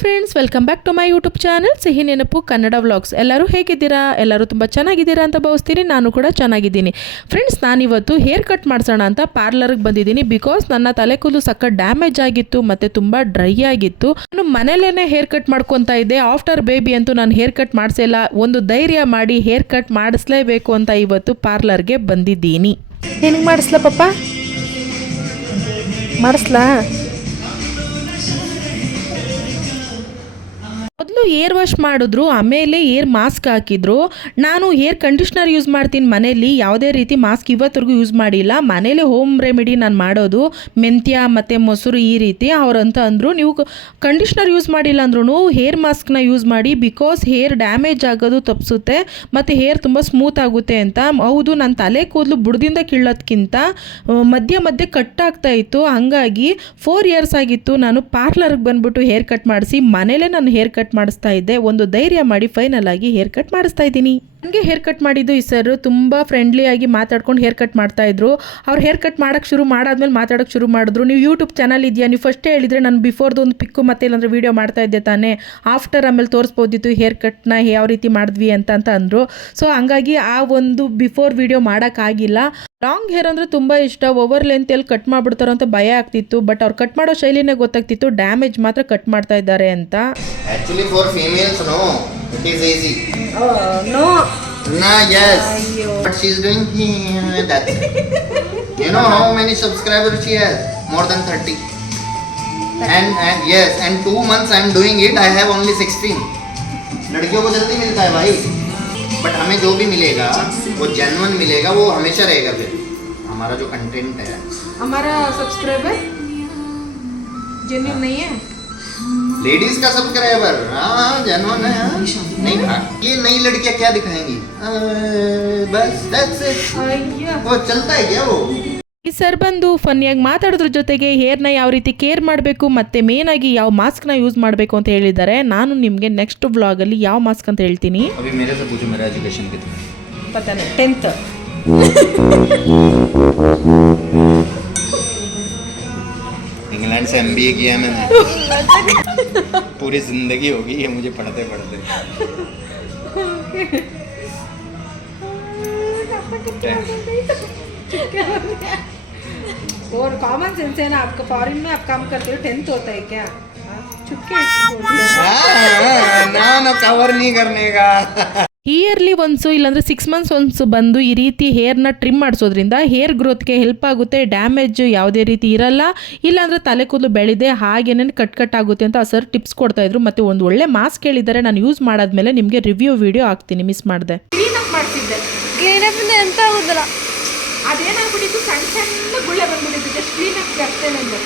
Friends, welcome back to my YouTube channel ಸಿಹಿ ನೆನಪು Kannada vlogs. ಎಲ್ಲರೂ ಹೇಗಿದ್ದೀರಾ? ಎಲ್ಲರೂ ತುಂಬ ಚೆನ್ನಾಗಿದ್ದೀರಾ ಅಂತ ಭಾವಿಸ್ತೀನಿ. ನಾನು ಕೂಡ ಚೆನ್ನಾಗಿದ್ದೀನಿ. ಫ್ರೆಂಡ್ಸ್, ನಾನಿವತ್ತು ಹೇರ್ ಕಟ್ ಮಾಡಿಸೋಣ ಅಂತ ಪಾರ್ಲರ್ಗೆ ಬಂದಿದ್ದೀನಿ. ಬಿಕಾಸ್ ನನ್ನ ತಲೆ ಕೂದಲು ಸಖತ್ ಡ್ಯಾಮೇಜ್ ಆಗಿತ್ತು ಮತ್ತು ತುಂಬ ಡ್ರೈ ಆಗಿತ್ತು. ನಾನು ಮನೇಲೇ ಹೇರ್ ಕಟ್ ಮಾಡ್ಕೊತಾ ಇದ್ದೆ. ಆಫ್ಟರ್ ಬೇಬಿ ಅಂತೂ ನಾನು ಹೇರ್ ಕಟ್ ಮಾಡಿಸಿಲ್ಲ. ಒಂದು ಧೈರ್ಯ ಮಾಡಿ ಹೇರ್ ಕಟ್ ಮಾಡಿಸ್ಲೇಬೇಕು ಅಂತ ಇವತ್ತು ಪಾರ್ಲರ್ಗೆ ಬಂದಿದ್ದೀನಿ. ಹೆಂಗೆ ಮಾಡಿಸ್ಲಾ ಪಪ್ಪ? ಮಾಡಿಸ್ಲಾ? ಮೊದಲು ಏರ್ ವಾಶ್ ಮಾಡಿದ್ರು, ಆಮೇಲೆ ಏರ್ ಮಾಸ್ಕ್ ಹಾಕಿದ್ರು. ನಾನು ಹೇರ್ ಕಂಡೀಷ್ನರ್ ಯೂಸ್ ಮಾಡ್ತೀನಿ ಮನೇಲಿ. ಯಾವುದೇ ರೀತಿ ಮಾಸ್ಕ್ ಇವತ್ತರೆಗೂ ಯೂಸ್ ಮಾಡಿಲ್ಲ. ಮನೇಲಿ ಹೋಮ್ ರೆಮಿಡಿ ನಾನು ಮಾಡೋದು ಮೆಂತ್ಯ ಮತ್ತು ಮೊಸರು ಈ ರೀತಿ. ಅವರಂತ ಅಂದರು, ನೀವು ಕಂಡೀಷ್ನರ್ ಯೂಸ್ ಮಾಡಿಲ್ಲ ಅಂದ್ರೂ ಹೇರ್ ಮಾಸ್ಕ್ನ ಯೂಸ್ ಮಾಡಿ, ಬಿಕಾಸ್ ಹೇರ್ ಡ್ಯಾಮೇಜ್ ಆಗೋದು ತಪ್ಪಿಸುತ್ತೆ ಮತ್ತು ಹೇರ್ ತುಂಬ ಸ್ಮೂತ್ ಆಗುತ್ತೆ ಅಂತ. ಹೌದು, ನನ್ನ ತಲೆ ಕೂದಲು ಬುಡದಿಂದ ಕೀಳೋದಕ್ಕಿಂತ ಮಧ್ಯೆ ಮಧ್ಯೆ ಕಟ್ ಆಗ್ತಾ ಇತ್ತು. ಹಾಗಾಗಿ 4 ಇಯರ್ಸ್ ಆಗಿತ್ತು ನಾನು ಪಾರ್ಲರ್ಗೆ ಬಂದ್ಬಿಟ್ಟು ಹೇರ್ ಕಟ್ ಮಾಡಿಸಿ ಮನೇಲೇ ನಾನು ಹೇರ್ ಕಟ್ ಮಾಡಿಸ್ತಾ ಇದ್ದೆ. ಒಂದು ಧೈರ್ಯ ಮಾಡಿ ಫೈನಲ್ ಆಗಿ ಹೇರ್ ಕಟ್ ಮಾಡಿಸ್ತಾ ಇದ್ದೀನಿ. ನನಗೆ ಹೇರ್ ಕಟ್ ಮಾಡಿದ್ದು ಈ ಸರ್ ತುಂಬ ಫ್ರೆಂಡ್ಲಿ ಆಗಿ ಮಾತಾಡ್ಕೊಂಡು ಹೇರ್ ಕಟ್ ಮಾಡ್ತಾ ಇದ್ರು. ಅವ್ರು ಹೇರ್ ಕಟ್ ಮಾಡೋಕ್ಕೆ ಶುರು ಮಾಡಾದ್ಮೇಲೆ ಮಾತಾಡೋಕ್ಕೆ ಶುರು ಮಾಡಿದ್ರು. ನೀವು ಯೂಟ್ಯೂಬ್ ಚಾನಲ್ ಇದೆಯಾ? ನೀವು ಫಸ್ಟೇ ಹೇಳಿದರೆ ನಾನು ಬಿಫೋರ್ದು ಒಂದು ಪಿಕ್ಕು ಮತ್ತೆ ಇಲ್ಲಾಂದ್ರೆ ವೀಡಿಯೋ ಮಾಡ್ತಾ ಇದ್ದೆ ತಾನೇ, ಆಫ್ಟರ್ ಆಮೇಲೆ ತೋರಿಸ್ಬೋದಿತ್ತು ಹೇರ್ ಕಟ್ನ ಯಾವ ರೀತಿ ಮಾಡಿದ್ವಿ ಅಂತ ಅಂದರು. ಸೊ ಹಂಗಾಗಿ ಆ ಒಂದು ಬಿಫೋರ್ ವೀಡಿಯೋ ಮಾಡೋಕ್ಕಾಗಿಲ್ಲ. ಲಾಂಗ್ ಹೇರ್ ಅಂದರೆ ತುಂಬ ಇಷ್ಟ. ಓವರ್ ಲೆಂತ್ ಎಲ್ಲಿ ಕಟ್ ಮಾಡಿಬಿಡ್ತಾರೋ ಅಂತ ಭಯ ಆಗ್ತಿತ್ತು. ಬಟ್ ಅವ್ರು ಕಟ್ ಮಾಡೋ ಶೈಲಿನೇ ಗೊತ್ತಾಗ್ತಿತ್ತು, ಡ್ಯಾಮೇಜ್ ಮಾತ್ರ ಕಟ್ ಮಾಡ್ತಾ ಇದ್ದಾರೆ ಅಂತ. Actually for females, no, it is easy. Oh, no. Nah, yes. Ayyo. But she's doing that. You know how many subscribers she has? More than 30. And yes, and 2 months I'm doing it, I have only 16. लड़कियों को जल्दी मिलता है भाई. But हमें जो भी मिलेगा वो जेन्युइन मिलेगा, वो हमेशा रहेगा. फिर हमारा जो कंटेंट है, हमारा सब्सक्राइबर जेन्युइन नहीं है. लेडीज का सब्सक्राइबर हाँ जेन्युइन है. नहीं ये नई लड़कियां क्या दिखाएंगी? बस that's it. वो चलता है क्या वो? ಈ ಸರ್ ಬಂದು ಫನ್ನಿಯಾಗಿ ಮಾತಾಡೋದ್ರ ಜೊತೆಗೆ ಹೇರ್ನ ಯಾವ ರೀತಿ ಕೇರ್ ಮಾಡಬೇಕು ಮತ್ತು ಮೇನಾಗಿ ಯಾವ ಮಾಸ್ಕ್ನ ಯೂಸ್ ಮಾಡಬೇಕು ಅಂತ ಹೇಳಿದ್ದಾರೆ. ನಾನು ನಿಮಗೆ ನೆಕ್ಸ್ಟ್ ವ್ಲಾಗಲ್ಲಿ ಯಾವ ಮಾಸ್ಕ್ ಅಂತ ಹೇಳ್ತೀನಿ. अभी मेरे से पूछो मेरा एजुकेशन कितना है? पता नहीं 10th. इंग्लैंड से MBA किया है मैंने. पूरी जिंदगी होगी ये मुझे पढ़ते पढ़ते. और कॉमन सेंस है ना आपका. फॉरेन में आप काम करते हो 10th होता है क्या? चुपके ना कवर नहीं करने का. ಇಯರ್ಲಿ ಒನ್ಸು ಇಲ್ಲಾಂದರೆ 6 ಮಂತ್ಸ್ ಒನ್ಸು ಬಂದು ಈ ರೀತಿ ಹೇರ್ನ ಟ್ರಿಮ್ ಮಾಡಿಸೋದ್ರಿಂದ ಹೇರ್ ಗ್ರೋತ್ಗೆ ಹೆಲ್ಪ್ ಆಗುತ್ತೆ. ಡ್ಯಾಮೇಜ್ ಯಾವುದೇ ರೀತಿ ಇರಲ್ಲ. ಇಲ್ಲಾಂದರೆ ತಲೆ ಕೂದಲು ಬೆಳೆದೆ ಹಾಗೇನೇ ಕಟ್ ಆಗುತ್ತೆ ಅಂತ ಸರ್ ಟಿಪ್ಸ್ ಕೊಡ್ತಾಯಿದ್ರು. ಮತ್ತು ಒಂದು ಒಳ್ಳೆ ಮಾಸ್ಕ್ ಹೇಳಿದ್ದಾರೆ. ನಾನು ಯೂಸ್ ಮಾಡಾದ್ಮೇಲೆ ನಿಮಗೆ ರಿವ್ಯೂ ವಿಡಿಯೋ ಹಾಕ್ತೀನಿ, ಮಿಸ್ ಮಾಡಿದೆ. ಕ್ಲೀನಪ್ ಮಾಡ್ತಿದ್ದೆ. ಕ್ಲೀನಪ್ ಎಂತ ಆಗುದಿಲ್ಲ, ಅದೇನಾಗ್ಬಿಟ್ಟಿತ್ತು, ಸಣ್ಣ ಸಣ್ಣ ಗುಳ್ಳೆ ಬಂದ್ಬಿಟ್ಟಿತ್ತು. ಜಸ್ಟ್ ಕ್ಲೀನಪ್ ಆಗ್ತೇನೆ ಅಂದ್ರೆ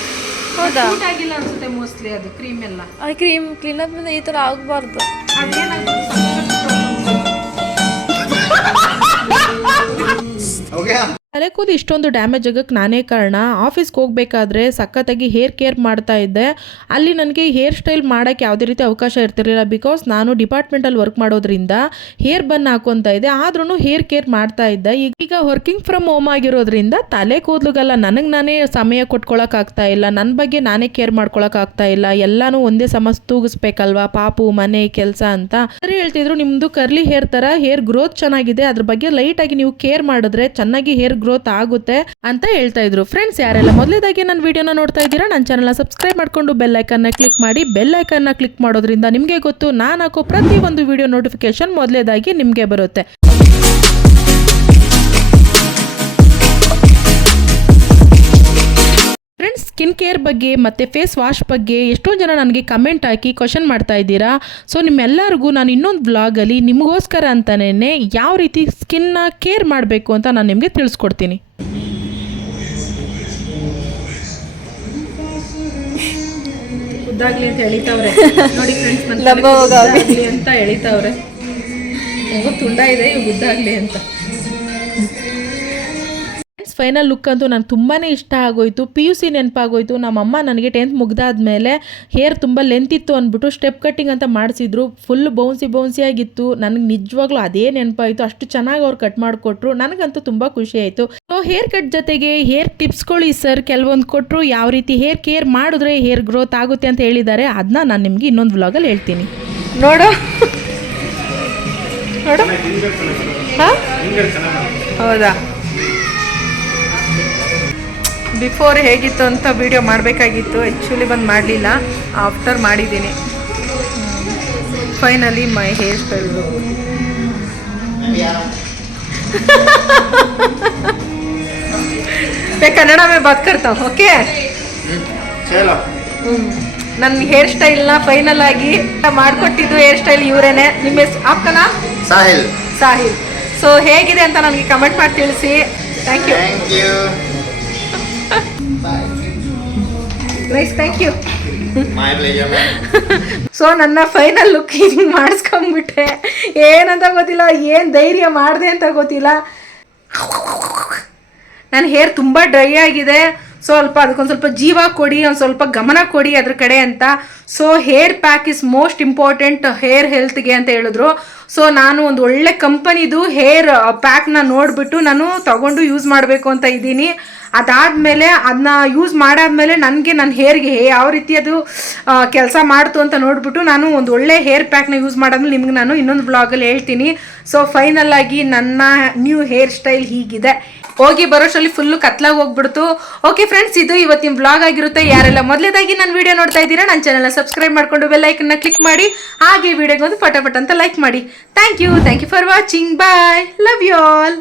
ಹೌದಾ? ಸೂಟ್ ಆಗಿಲ್ಲ ಅನ್ಸುತ್ತೆ ಮೋಸ್ಟ್ಲಿ ಅದು ಕ್ರೀಮ್ ಎಲ್ಲ. ಆ ಕ್ಲೀನಪ್ ಈ ಥರ ಆಗಬಾರ್ದು. हो गया. ತಲೆ ಕೂದಲು ಇಷ್ಟೊಂದು ಡ್ಯಾಮೇಜ್ ಆಗೋಕ್ಕೆ ನಾನೇ ಕಾರಣ. ಆಫೀಸ್ಗೆ ಹೋಗಬೇಕಾದ್ರೆ ಸಖತ್ತಾಗಿ ಹೇರ್ ಕೇರ್ ಮಾಡ್ತಾ ಇದ್ದೆ. ಅಲ್ಲಿ ನನಗೆ ಹೇರ್ ಸ್ಟೈಲ್ ಮಾಡೋಕ್ಕೆ ಯಾವುದೇ ರೀತಿ ಅವಕಾಶ ಇರ್ತಿರಲಿಲ್ಲ. ಬಿಕಾಸ್ ನಾನು ಡಿಪಾರ್ಟ್ಮೆಂಟಲ್ಲಿ ವರ್ಕ್ ಮಾಡೋದ್ರಿಂದ ಹೇರ್ ಬನ್ ಹಾಕೊತಾ ಇದ್ದೆ. ಆದ್ರೂ ಹೇರ್ ಕೇರ್ ಮಾಡ್ತಾ ಇದ್ದೆ. ಈಗ ವರ್ಕಿಂಗ್ ಫ್ರಮ್ ಹೋಮ್ ಆಗಿರೋದ್ರಿಂದ ತಲೆ ಕೂದಲುಗೆಲ್ಲ ನನಗೆ ನಾನೇ ಸಮಯ ಕೊಟ್ಕೊಳಕ್ಕಾಗ್ತಾ ಇಲ್ಲ. ನನ್ನ ಬಗ್ಗೆ ನಾನೇ ಕೇರ್ ಮಾಡ್ಕೊಳಕ್ಕಾಗ್ತಾ ಇಲ್ಲ. ಎಲ್ಲನೂ ಒಂದೇ ಸಮ ತೂಗಿಸ್ಬೇಕಲ್ವಾ, ಪಾಪು ಮನೆ ಕೆಲಸ ಅಂತ. ಸರಿ ಹೇಳ್ತಿದ್ರು, ನಿಮ್ಮದು ಕರ್ಲಿ ಹೇರ್ ಥರ ಹೇರ್ ಗ್ರೋತ್ ಚೆನ್ನಾಗಿದೆ, ಅದ್ರ ಬಗ್ಗೆ ಲೈಟಾಗಿ ನೀವು ಕೇರ್ ಮಾಡಿದ್ರೆ ಚೆನ್ನಾಗಿ ಹೇರ್ ಗ್ರೋತ್ ಆಗುತ್ತೆ ಅಂತ ಹೇಳ್ತಾ ಇದ್ರು. ಫ್ರೆಂಡ್ಸ್, ಯಾರೆಲ್ಲ ಮೊದಲೇದಾಗಿ ನನ್ನ ವಿಡಿಯೋನ ನೋಡ್ತಾ ಇದ್ದೀರಾ, ನನ್ನ ಚಾನಲ್ನ ಸಬ್ಸ್ಕ್ರೈಬ್ ಮಾಡ್ಕೊಂಡು ಬೆಲ್ ಐಕನ್ನ ಕ್ಲಿಕ್ ಮಾಡಿ. ಬೆಲ್ ಐಕನ್ನ ಕ್ಲಿಕ್ ಮಾಡೋದ್ರಿಂದ ನಿಮಗೆ ಗೊತ್ತು ನಾನು ಹಾಕೋ ಪ್ರತಿ ಒಂದು ವಿಡಿಯೋ ನೋಟಿಫಿಕೇಶನ್ ಮೊದಲೇದಾಗಿ ನಿಮಗೆ ಬರುತ್ತೆ. ಫ್ರೆಂಡ್ಸ್, ಸ್ಕಿನ್ ಕೇರ್ ಬಗ್ಗೆ ಮತ್ತು ಫೇಸ್ ವಾಶ್ ಬಗ್ಗೆ ಎಷ್ಟೊಂದು ಜನ ನನಗೆ ಕಮೆಂಟ್ ಹಾಕಿ ಕ್ವಶನ್ ಮಾಡ್ತಾ ಇದ್ದೀರಾ. ಸೊ ನಿಮ್ಮೆಲ್ಲರಿಗೂ ನಾನು ಇನ್ನೊಂದು ವ್ಲಾಗಲ್ಲಿ ನಿಮಗೋಸ್ಕರ ಅಂತಲೇ ಯಾವ ರೀತಿ ಸ್ಕಿನ್ನ ಕೇರ್ ಮಾಡಬೇಕು ಅಂತ ನಾನು ನಿಮಗೆ ತಿಳಿಸ್ಕೊಡ್ತೀನಿ. ಉದ್ದಾಗ್ಲಿ ಅಂತ ಎಳಿತಾವ್ರೆ ನೋಡಿ ಫ್ರೆಂಡ್ಸ್, ಉದ್ದಾಗ್ಲಿ ಅಂತ ಎಳಿತಾವ್ರೆ. ತುಂಡ ಇದೆ, ಉದ್ದಾಗ್ಲಿ ಅಂತ. ಫೈನಲ್ ಲುಕ್ ಅಂತೂ ನನಗೆ ತುಂಬಾ ಇಷ್ಟ ಆಗೋಯ್ತು. PUC ನೆನಪಾಗೋಯ್ತು. ನಮ್ಮಮ್ಮ ನನಗೆ 10th ಮುಗ್ದಾದ್ಮೇಲೆ ಹೇರ್ ತುಂಬ ಲೆಂತ್ ಇತ್ತು ಅಂದ್ಬಿಟ್ಟು ಸ್ಟೆಪ್ ಕಟ್ಟಿಂಗ್ ಅಂತ ಮಾಡಿಸಿದ್ರು. ಫುಲ್ ಬೌನ್ಸಿ ಆಗಿತ್ತು. ನನಗೆ ನಿಜವಾಗ್ಲೂ ಅದೇ ನೆನಪಾಯಿತು. ಅಷ್ಟು ಚೆನ್ನಾಗಿ ಅವ್ರು ಕಟ್ ಮಾಡಿಕೊಟ್ರು. ನನಗಂತೂ ತುಂಬ ಖುಷಿ ಆಯಿತು. ಸೊ ಹೇರ್ ಕಟ್ ಜೊತೆಗೆ ಹೇರ್ ಟಿಪ್ಸ್ಗಳು ಸರ್ ಕೆಲವೊಂದು ಕೊಟ್ಟರು. ಯಾವ ರೀತಿ ಹೇರ್ ಕೇರ್ ಮಾಡಿದ್ರೆ ಹೇರ್ ಗ್ರೋತ್ ಆಗುತ್ತೆ ಅಂತ ಹೇಳಿದ್ದಾರೆ. ಅದನ್ನ ನಾನು ನಿಮಗೆ ಇನ್ನೊಂದು ವ್ಲಾಗಲ್ಲಿ ಹೇಳ್ತೀನಿ. ನೋಡು ನೋಡು ಹಾಂ ಹೌದಾ, ಬಿಫೋರ್ ಹೇಗಿತ್ತು ಅಂತ ವಿಡಿಯೋ ಮಾಡಬೇಕಾಗಿತ್ತು. ಆ್ಯಕ್ಚುಲಿ ಬಂದು ಮಾಡಲಿಲ್ಲ, ಆಫ್ಟರ್ ಮಾಡಿದ್ದೀನಿ. Finally my hair style. Kannada ಮೇ ಬಾತ್ ಕರ್ತಾ ಹೂಂ, ಓಕೆ. ಚಲೋ. ನನ್ನ ಹೇರ್ ಸ್ಟೈಲ್ನ ಫೈನಲ್ ಆಗಿ ಮಾಡಿಕೊಟ್ಟಿದ್ದು ಹೇರ್ ಸ್ಟೈಲ್ ಇವರೇನೆ. ನಿಮ್ಮ ಹೆಸರು ಆಪ್ಕನಾ? ಸಾಹಿಲ್. ಸಾಹಿಲ್. ಸೊ ಹೇಗಿದೆ ಅಂತ ನನಗೆ ಕಮೆಂಟ್ ಮಾಡಿ ತಿಳಿಸಿ. Thank you. Thank you. Nice, thank you. My pleasure ma'am. So ನನ್ನ ಫೈನಲ್ ಲುಕ್ ಹಿಂಗೆ ಮಾಡಿಸ್ಕೊಂಡ್ಬಿಟ್ಟೆ. ಏನಂತ ಗೊತ್ತಿಲ್ಲ, ಏನು ಧೈರ್ಯ ಮಾಡಿದೆ ಅಂತ ಗೊತ್ತಿಲ್ಲ. ನನ್ನ ಹೇರ್ ತುಂಬ ಡ್ರೈ ಆಗಿದೆ. ಸ್ವಲ್ಪ ಅದಕ್ಕೊಂದು ಸ್ವಲ್ಪ ಜೀವ ಕೊಡಿ, ಒಂದು ಸ್ವಲ್ಪ ಗಮನ ಕೊಡಿ ಅದ್ರ ಕಡೆ ಅಂತ. So hair pack is most important hair ಹೆಲ್ತ್ಗೆ ಅಂತ ಹೇಳಿದ್ರು. ಸೊ ನಾನು ಒಂದು ಒಳ್ಳೆ ಕಂಪನಿದು ಹೇರ್ ಪ್ಯಾಕ್ನ ನೋಡಿಬಿಟ್ಟು ನಾನು ತಗೊಂಡು ಯೂಸ್ ಮಾಡಬೇಕು ಅಂತ ಇದ್ದೀನಿ. ಅದಾದಮೇಲೆ ಅದನ್ನ ಯೂಸ್ ಮಾಡಾದ್ಮೇಲೆ ನನಗೆ ನನ್ನ ಹೇರ್ಗೆ ಯಾವ ರೀತಿ ಅದು ಕೆಲಸ ಮಾಡ್ತು ಅಂತ ನೋಡಿಬಿಟ್ಟು ನಾನು ಒಂದು ಒಳ್ಳೆ ಹೇರ್ ಪ್ಯಾಕ್ನ ಯೂಸ್ ಮಾಡಾದ್ಮೇಲೆ ನಿಮ್ಗೆ ನಾನು ಇನ್ನೊಂದು ವ್ಲಾಗಲ್ಲಿ ಹೇಳ್ತೀನಿ. ಸೊ ಫೈನಲ್ ಆಗಿ ನನ್ನ ನ್ಯೂ ಹೇರ್ ಸ್ಟೈಲ್ ಹೀಗಿದೆ. ಹೋಗಿ ಬರೋಷ್ಟರಲ್ಲಿ ಫುಲ್ಲು ಕತ್ಲಾಗಿ ಹೋಗ್ಬಿಡ್ತು. ಓಕೆ ಫ್ರೆಂಡ್ಸ್, ಇದು ಇವತ್ತಿನ ವ್ಲಾಗ್ ಆಗಿರುತ್ತೆ. ಯಾರೆಲ್ಲ ಮೊದಲೇದಾಗಿ ನನ್ನ ವಿಡಿಯೋ ನೋಡ್ತಾ ಇದ್ದೀರಾ, ನನ್ನ ಚಾನಲ್ನ ಸಬ್ಸ್ಕ್ರೈಬ್ ಮಾಡಿಕೊಂಡು ಬೆಲ್ ಐಕನ್ನ ಕ್ಲಿಕ್ ಮಾಡಿ, ಹಾಗೆ ವಿಡಿಯೋಗೆ ಒಂದು ಪಟ ಅಂತ ಲೈಕ್ ಮಾಡಿ. Thank you for watching. Bye, love you all.